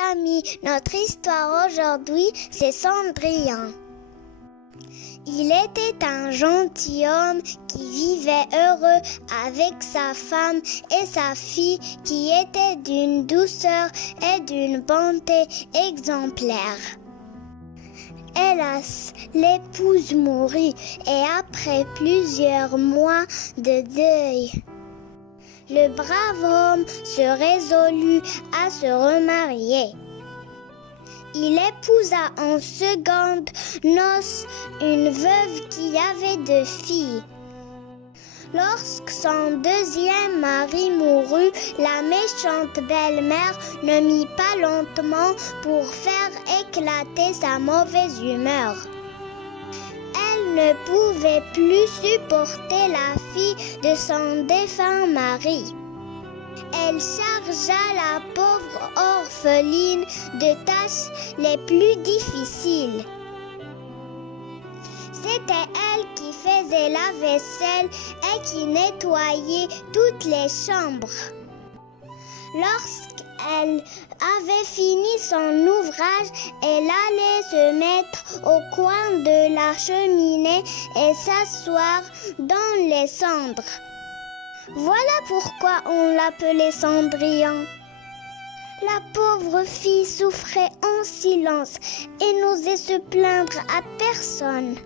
Amis, notre histoire aujourd'hui, c'est Cendrillon. Il était un gentilhomme qui vivait heureux avec sa femme et sa fille qui étaient d'une douceur et d'une bonté exemplaires. Hélas, l'épouse mourut et après plusieurs mois de deuil, le brave homme se résolut à se remarier. Il épousa en seconde noces une veuve qui avait 2 filles. Lorsque son deuxième mari mourut, la méchante belle-mère ne mit pas longtemps pour faire éclater sa mauvaise humeur. Elle ne pouvait plus supporter la fille de son défunt mari. Elle chargea la pauvre orpheline de tâches les plus difficiles. C'était elle qui faisait la vaisselle et qui nettoyait toutes les chambres. Lorsqu'elle avait fini son ouvrage, elle allait se mettre au coin de la cheminée et s'asseoir dans les cendres. Voilà pourquoi on l'appelait Cendrillon. La pauvre fille souffrait en silence et n'osait se plaindre à personne.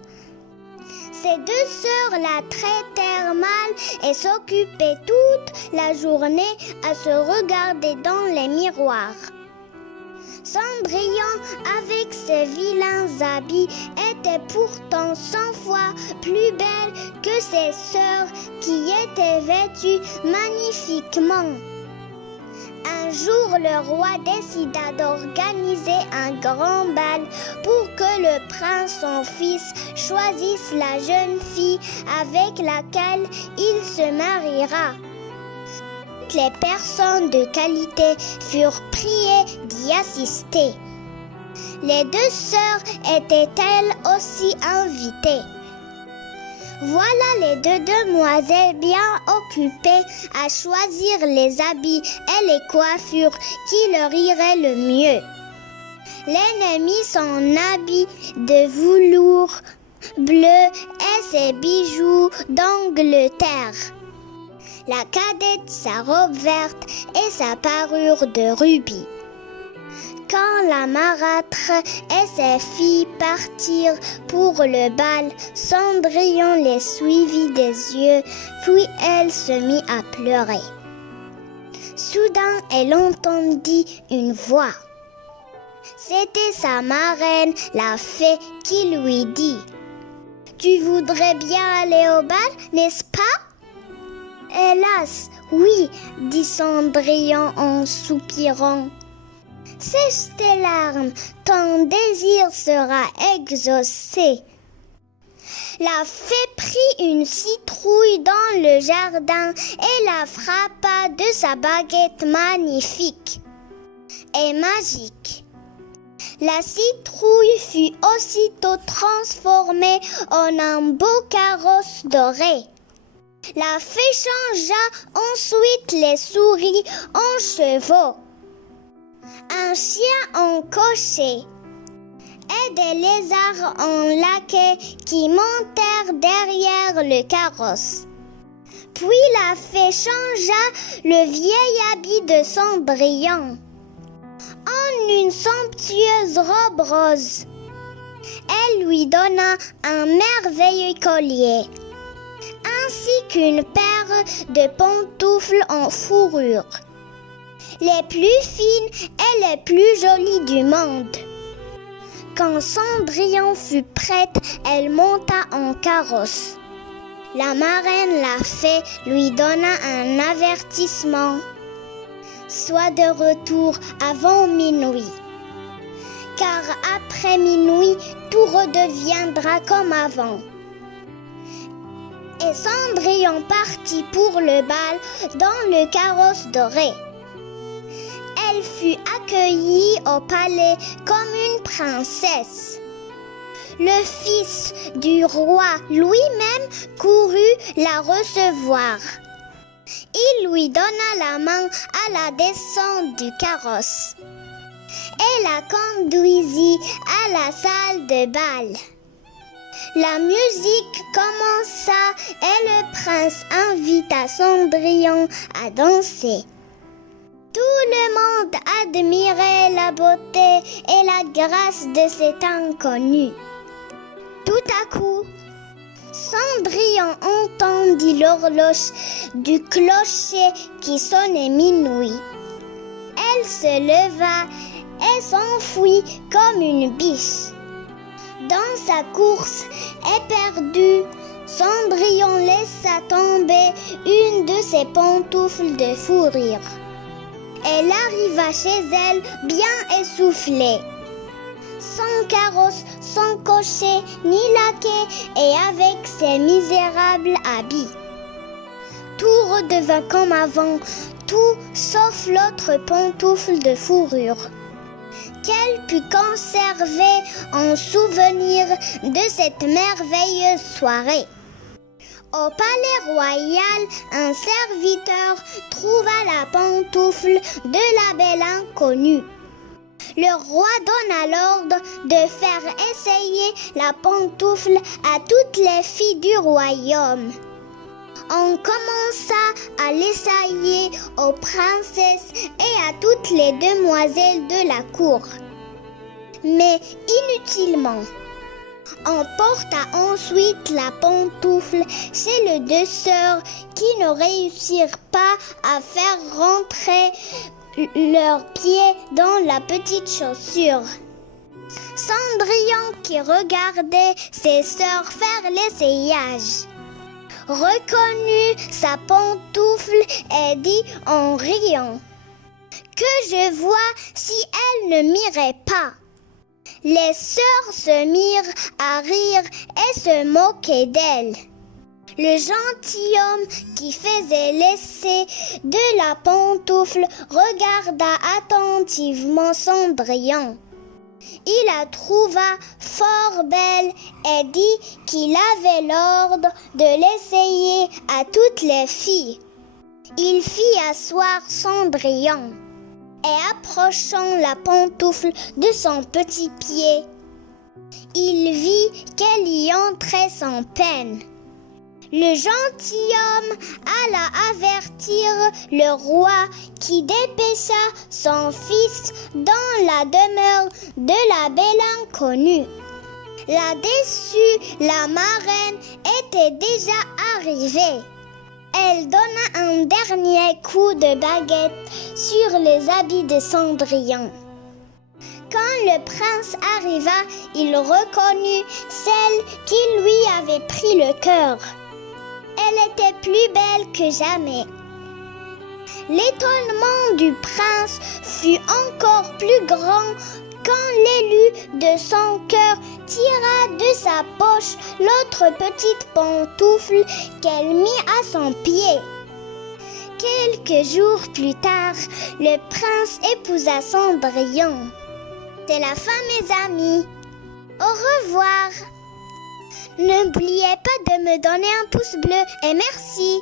Ses 2 sœurs la traitèrent mal et s'occupaient toute la journée à se regarder dans les miroirs. Cendrillon, avec ses vilains habits, était pourtant 100 fois plus belle que ses sœurs qui étaient vêtues magnifiquement. Un jour, le roi décida d'organiser un grand bal pour que le prince, son fils, choisisse la jeune fille avec laquelle il se mariera. Toutes les personnes de qualité furent priées d'y assister. Les 2 sœurs étaient elles aussi invitées. Voilà les 2 demoiselles bien occupées à choisir les habits et les coiffures qui leur iraient le mieux. L'aînée mit son habit de velours bleu et ses bijoux d'Angleterre. La cadette sa robe verte et sa parure de rubis. Quand la marâtre et ses filles partirent pour le bal, Cendrillon les suivit des yeux, puis elle se mit à pleurer. Soudain, elle entendit une voix. C'était sa marraine, la fée, qui lui dit « Tu voudrais bien aller au bal, n'est-ce pas ?» « Hélas, oui, dit Cendrillon en soupirant. Sèche tes larmes, ton désir sera exaucé. » La fée prit une citrouille dans le jardin et la frappa de sa baguette magnifique et magique. La citrouille fut aussitôt transformée en un beau carrosse doré. La fée changea ensuite les souris en chevaux, un chien en cocher et des lézards en laquais qui montèrent derrière le carrosse. Puis la fée changea le vieil habit de Cendrillon en une somptueuse robe rose. Elle lui donna un merveilleux collier, ainsi qu'une paire de pantoufles en fourrure, les plus fines et les plus jolies du monde. Quand Cendrillon fut prête, elle monta en carrosse. La marraine, la fée, lui donna un avertissement. Sois de retour avant minuit, car après minuit, tout redeviendra comme avant. Et Cendrillon partit pour le bal dans le carrosse doré. Elle fut accueillie au palais comme une princesse. Le fils du roi lui-même courut la recevoir. Il lui donna la main à la descente du carrosse. et la conduisit à la salle de bal. La musique commença et le prince invita Cendrillon à danser. Tout le monde admirait la beauté et la grâce de cet inconnu. Tout à coup, Cendrillon entendit l'horloge du clocher qui sonnait minuit. Elle se leva et s'enfuit comme une biche. Dans sa course éperdue, Cendrillon laissa tomber une de ses pantoufles de fourrure. Elle arriva chez elle bien essoufflée, sans carrosse, sans cocher, ni laquais, et avec ses misérables habits. Tout redevint comme avant, tout sauf l'autre pantoufle de fourrure, qu'elle put conserver en souvenir de cette merveilleuse soirée. Au palais royal, un serviteur trouva la pantoufle de la belle inconnue. Le roi donna l'ordre de faire essayer la pantoufle à toutes les filles du royaume. On commença à l'essayer aux princesses et à toutes les demoiselles de la cour. Mais inutilement. On porta ensuite la pantoufle chez les deux sœurs qui ne réussirent pas à faire rentrer leurs pieds dans la petite chaussure. Cendrillon, qui regardait ses sœurs faire l'essayage, reconnut sa pantoufle et dit en riant: « Que je vois si elle ne m'irait pas !» Les sœurs se mirent à rire et se moquer d'elle. Le gentilhomme qui faisait l'essai de la pantoufle regarda attentivement Cendrillon. Il la trouva fort belle et dit qu'il avait l'ordre de l'essayer à toutes les filles. Il fit asseoir Cendrillon et approchant la pantoufle de son petit pied, il vit qu'elle y entrait sans peine. Le gentilhomme alla avertir le roi qui dépêcha son fils dans la demeure de la belle inconnue. Là-dessus, la marraine était déjà arrivée. Elle donna un dernier coup de baguette sur les habits de Cendrillon. Quand le prince arriva, il reconnut celle qui lui avait pris le cœur. Elle était plus belle que jamais. L'étonnement du prince fut encore plus grand quand l'élu de son cœur tira de sa poche l'autre petite pantoufle qu'elle mit à son pied. Quelques jours plus tard, le prince épousa Cendrillon. C'est la fin, mes amis. Au revoir. N'oubliez pas de me donner un pouce bleu et merci.